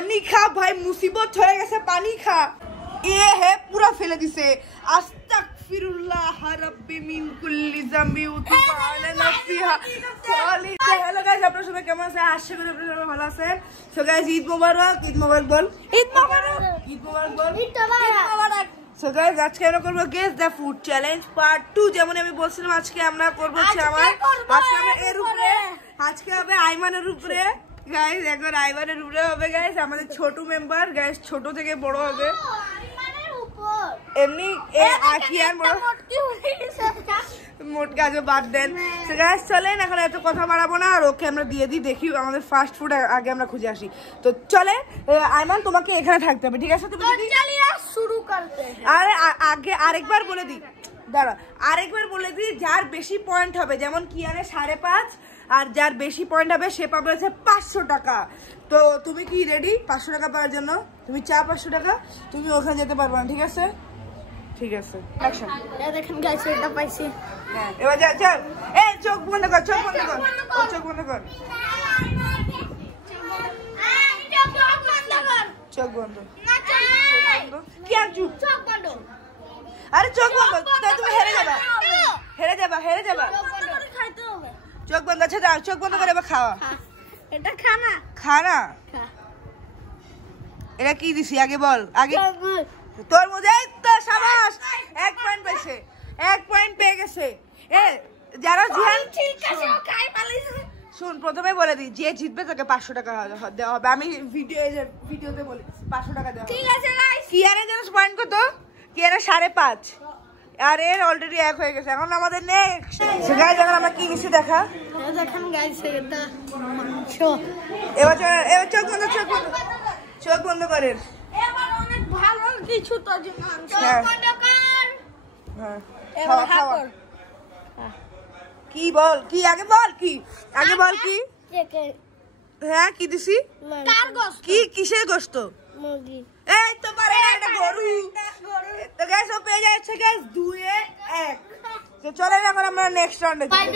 পানি খা ভাই, মুসিবত হয়ে গেছে, পানি খা। এ হে পুরা ফেলে দিছে। আস্তাগফিরুল্লাহ রাব্বি মিন কুল্লি যামবি ওয়া তুব আলাইনা ফিহা সালি। হ্যালো গাইস, আপনারা সবাই কেমন আছেন? আশা করি আপনারা সবাই ভালো আছেন। সো গাইস, ঈদ মোবারক। ঈদ মোবারক বল। ঈদ মোবারক। ঈদ মোবারক বল। ঈদ মোবারক। সো গাইস, আজকে আমরা করব guess the food challenge part 2। যেমন আমি বলছিলাম, আজকে আমরা করব আজকে আমরা এর উপরে, আজকে হবে আইমানের উপরে। গাইস এখন আইমানের উপরে হবে গাইস, আমাদের ছোট মেম্বার গাইস, ছোট থেকে বড় হবে এমনি। আকিয়ান বড় মোট কাজও বাদ দেন। সো গাইস চলেন, এখন এত কথা বাড়াবো না, আর ওকে আমরা দিয়ে দিই। দেখি আমাদের ফাস্ট ফুড আগে আমরা খুঁজে আসি। তো চলে আইমান, তোমাকে এখানে থাকতে হবে, ঠিক আছে? তুমি শুরু করতে। আরে আগে আরেকবার বলে দিই, দাঁড়া আরেকবার বলে দিই, যার বেশি পয়েন্ট হবে, যেমন কিয়ানে 5.5, আর যার বেশি পয়েন্ট হবে সে পাবে হচ্ছে 500 টাকা। তো তুমি কি রেডি 500 টাকা পাওয়ার জন্য? তুমি চা 500 টাকা, তুমি ওখানে যেতে পারবে না, ঠিক আছে? ঠিক আছে, অ্যাকশন। দেখেন গাইস, এটা পাইছি। হ্যাঁ, এবার যা, চল। এই চোখ বন্ধ কর, চোখ বন্ধ কর, চোখ বন্ধ কর, চোখ বন্ধ। কি আর চুপ, চোখ বন্ধ। আরে চোখ বন্ধ, তাই তুমি হেরে যাবা, হেরে যাবা, হেরে যাবা। চোখ বন্ধ আছে, দাও চোখ বন্ধ করে এবার খাওয়া। এটা খানা, খানা। এটা কি দিছি আগে বল, আগে তোর মধ্যে তো সাবাস, 1 পয়েন্ট পেয়েছে, 1 পয়েন্ট পেয়ে গেছে। এ যারা জিহান, ঠিক আছে ও খাই পালিছে। শুন, প্রথমে বলে দিই, যে জিতবে তাকে 500 টাকা দেওয়া হবে। আমি ভিডিওতে বলি 500 টাকা দেওয়া হবে, ঠিক আছে গাইস। কিয়ারে যেন পয়েন্ট কত? কিয়ারে 5.5, আর এর অলরেডি 1 হয়ে গেছে। এখন আমাদের নেক্সট। সো গাইস, এখন আমরা কি নিছি দেখা। দেখেন গাইস, এটা মাংস। এবার চোখ বন্ধ, চোখ বন্ধ, চোখ বন্ধ করেন। এবার অনেক ভালো কিছু তো যে মাংস বন্ধ কর। হ্যাঁ, এবার খাওয়া। কর। কি বল, কি আগে বল, কি আগে বল, কি? হ্যাঁ, কি দিছি? কার গোশত? কি কিসের গোশত? মুরগি। এই তো পারে না, এটা গরু। তো গাইস, ও পেয়ে যাচ্ছে গাইস 2-1। তো চলেন এখন আমরা নেক্সট রাউন্ডে যাই।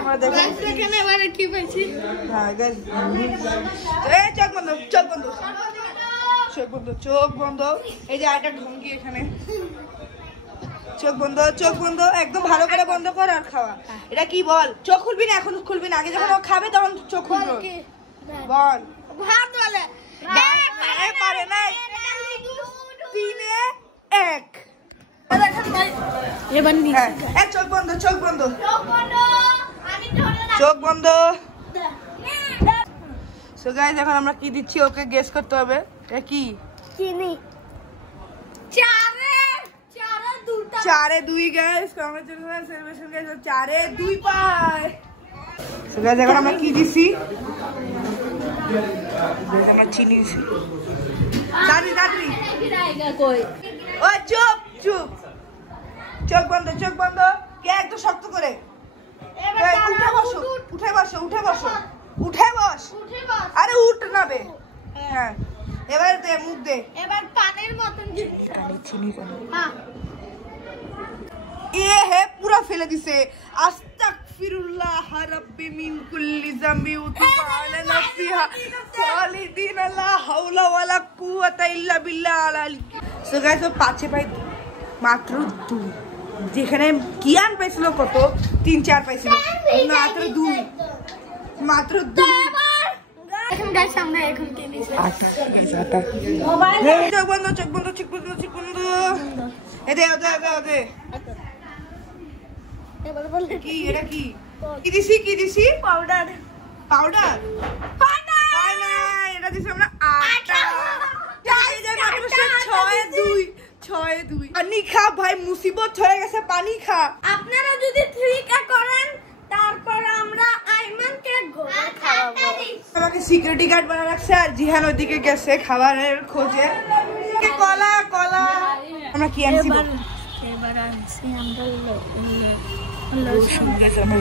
আমরা দেখেন দেখেন এবারে কি পাইছি। হ্যাঁ গাইস, এই চোখ বন্ধ, চোখ বন্ধ, চোখ বন্ধ, চোখ বন্ধ। এই যে আরেকটা ঢঙ্গি এখানে। চোখ বন্ধ, চোখ বন্ধ, একদম ভালো করে বন্ধ কর আর খাওয়া। এটা কি বল? চোখ খুলবি না, এখন খুলবি না, আগে যখন ও খাবে তখন চোখ খুলবি। বল। ভাত বলে পারে নাই। 3-1। এবার নি হ্যাঁ, চোখ বন্ধ, চোখ বন্ধ, আমি ধরে রাখ। চোখ বন্ধ। সো গাইস, এখন আমরা কি দিচ্ছি ওকে গেস করতে হবে। এটা কি? চিনি। চারে 4-2 গাইস, কংগ্রাচুলেশন, সেলিব্রেশন গাইস, 4-2 পায়। সো গাইস, এখন আমরা কি দিছি? আমরা চিনি দিছি। দাদি কই ও চুপ চুপ, চোখ বন্ধ, চোখ বন্ধ। কে একটু শক্ত করে উঠে বসো, উঠে বসো, উঠে বসো, উঠে বস। আরে উঠ না বে। হ্যাঁ, এবার দে, মুখ দে। এবার পানির মতন জিনিস। আরে চিনি কেন? হ্যাঁ, এ হে পুরা ফেলে দিছে। আস্তাগফিরুল্লাহ রাব্বি মিন কুল্লি যামবি ওয়া তুব আলাইনা ফিহা খালিদিনা লা হাওলা ওয়ালা কুওয়াতা ইল্লা বিল্লাহ আল। সো গাইস, ও পাঁচে পাই মাত্র 2, যেখানে কিয়ান পাইছিল কত 3-4 পাইছিল, মাত্র 2, মাত্র 2। এখন গাইস, আমরা এখন কি নিছি? মোবাইল। চোখ বন্ধ, চোখ বন্ধ, চোখ বন্ধ, চোখ বন্ধ। এদে ওদে। এবার বল কি এটা? কি কি দিছি, কি দিছি? পাউডার। পাউডার? এটা দিছি আমরা আটা। মাত্র 6-2। পানি খা ভাই, মুসিবত হয়ে গেছে, পানি খা। আপনারা যদি 3টা করেন, তারপর আমরা আইমানকে গোলা খাওয়াবো। আমাকে সিকিউরিটি গার্ড বানা রাখছে, আর জিহান ওইদিকে গেছে খাবারের খোঁজে। কলা কলা। আমরা কি আনছি? এবার আনছি আমরা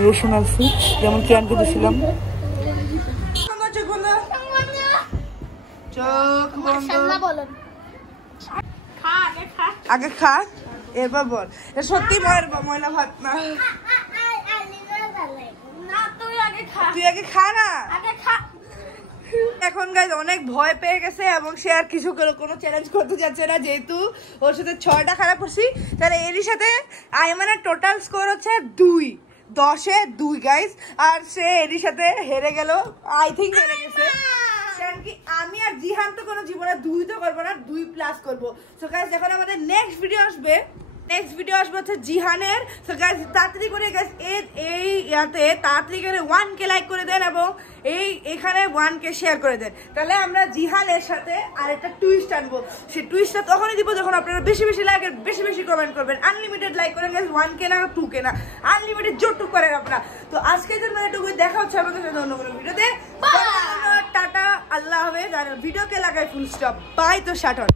রসুন আনছি, যেমন কি আনতে দিয়েছিলাম। চোখ বন্ধ, চোখ বন্ধ। আগে খা, এরপর বল। এটা সত্যি ময়লা ভাত না। তুই আগে খা। তুই আগে খা না। আগে খা। এখন গাইজ অনেক ভয় পেয়ে গেছে এবং সে আর কিছু কোনো চ্যালেঞ্জ করতে যাচ্ছে না, যেহেতু ওর সাথে 6টা খারাপ করছি। তাহলে এরই সাথে আইমানের টোটাল স্কোর হচ্ছে 2-10-এ 2 গাইজ। আর সে এরই সাথে হেরে গেল, আই থিঙ্ক হেরে গেছে। কারণ কি আমি আর জিহান তো কোনো জীবনে 2 তো করবো না, 2+ করবো। সো গাইজ এখন আমাদের নেক্সট ভিডিও আসবে হচ্ছে জিহানের। সো গাইজ তাড়াতাড়ি করে গাইজ এই ইয়াতে তাড়াতাড়ি করে 1K লাইক করে দেন এবং এখানে 1K শেয়ার করে দেন। তাহলে আমরা জিহানের সাথে আরেকটা টুইস্ট আনবো। সেই টুইস্টটা তখনই দিব যখন আপনারা বেশি লাইক আর বেশি কমেন্ট করবেন। আনলিমিটেড লাইক করেন গাইজ, 1K না 2K না, আনলিমিটেড যতটুকু করেন আপনারা। তো আজকের জন্য এটুকু, দেখা হচ্ছে আমাদের সাথে অন্য কোনো ভিডিওতে। টাটা, আল্লাহ হাফেজ। আর ভিডিওকে লাগাই ফুল স্টপ, বাই। তো শাট অন।